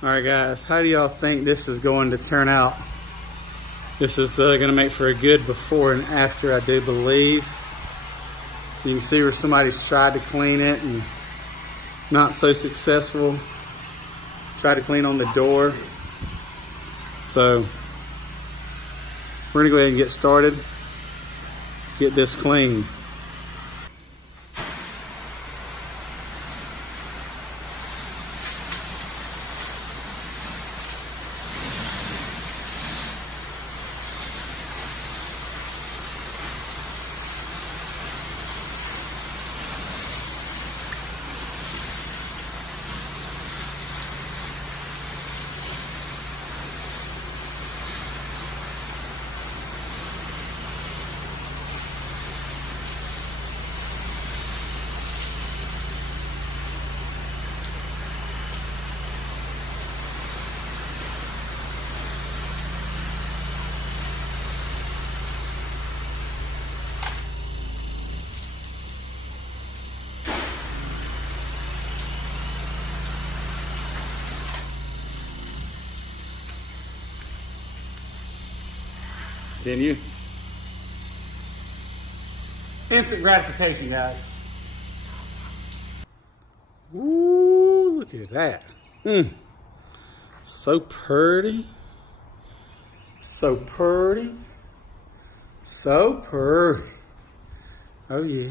Alright guys, how do y'all think this is going to turn out? This is going to make for a good before and after, I do believe. So you can see where somebody's tried to clean it and not so successful. Tried to clean on the door. So we're going to go ahead and get started. Get this clean. Continue. Instant gratification, guys. Ooh, look at that. So pretty. So pretty. So pretty. Oh yeah.